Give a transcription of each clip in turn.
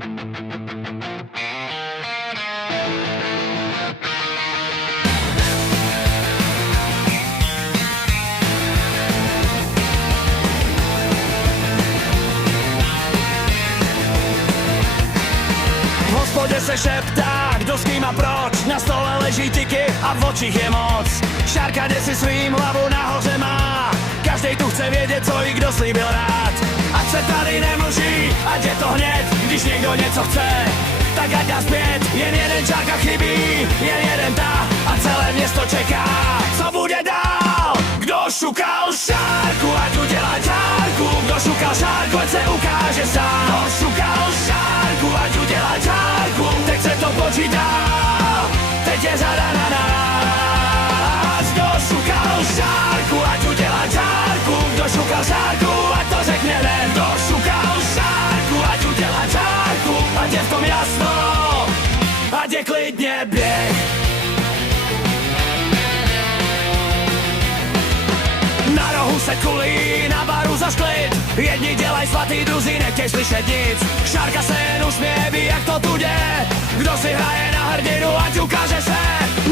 V hospode se šeptá, kdo s kým a proč. Na stole leží tiky a v očích je moc. Šárka si svým hlavu nahoře má. Každej tu chce vědět, co i kdo slíbil rád. Ať se tady nemlží, ať je to hned. Když někdo něco chce, tak ať dá zpět. Jen jeden čárka chybí, jen jeden tá. A celé město čeká, co bude dál. Kdo šukal šárku, ať udělá čárku. Kdo šukal šárku, ať se ukáže sám. Kdo šukal šárku, ať udělá čárku. Teď se to počítá, teď je řada na nás. Kdo šukal šárku, ať udělá čárku. Kdo šukal šárku, ať to řekne ven. Kdo šukal šárku, ať udělá čárku. Ať je v tom jasno, ať je klidně běh. Na rohu se kulí, na baru za sklid. Jedni dělaj svatý, druzí nechtěj slyšet nic. Šárka se jen usměví, jak to tu jde. Kdo si hraje na hrdinu, ať ukáže se.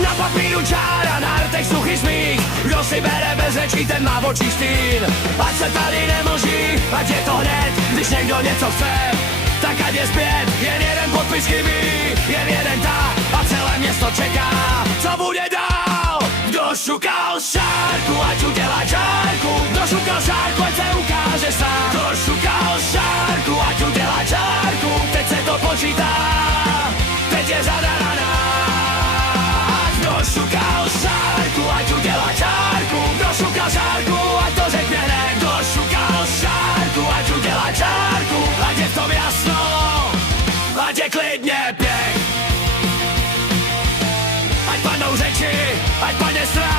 Na papíru čára, na rtech suchý smích. Kdo si bere bez řečí, ten má v očích stín. Ať se tady nemlží, ať je to hned. Když někdo něco chce, tak ať je zpět. Jen jeden podpis chybí, jen jeden tá. A celé město čeká, co bude dál. Kdo šukal šárku, ať udělá čárku. Kdo šukal šárku, ať se ukáže sám. Kdo šukal šárku, ať udělá čárku. Teď se to počítá, teď je řada na nás. Kdo šukal šárku, ať udělá čárku. Kdo šukal šárku, ať to řekne hned. Kdo šukal šárku, ať udělá čárku. Ať je v tom jasno, ať je klidně pěch. Ať padnou řeči, ať padne strach.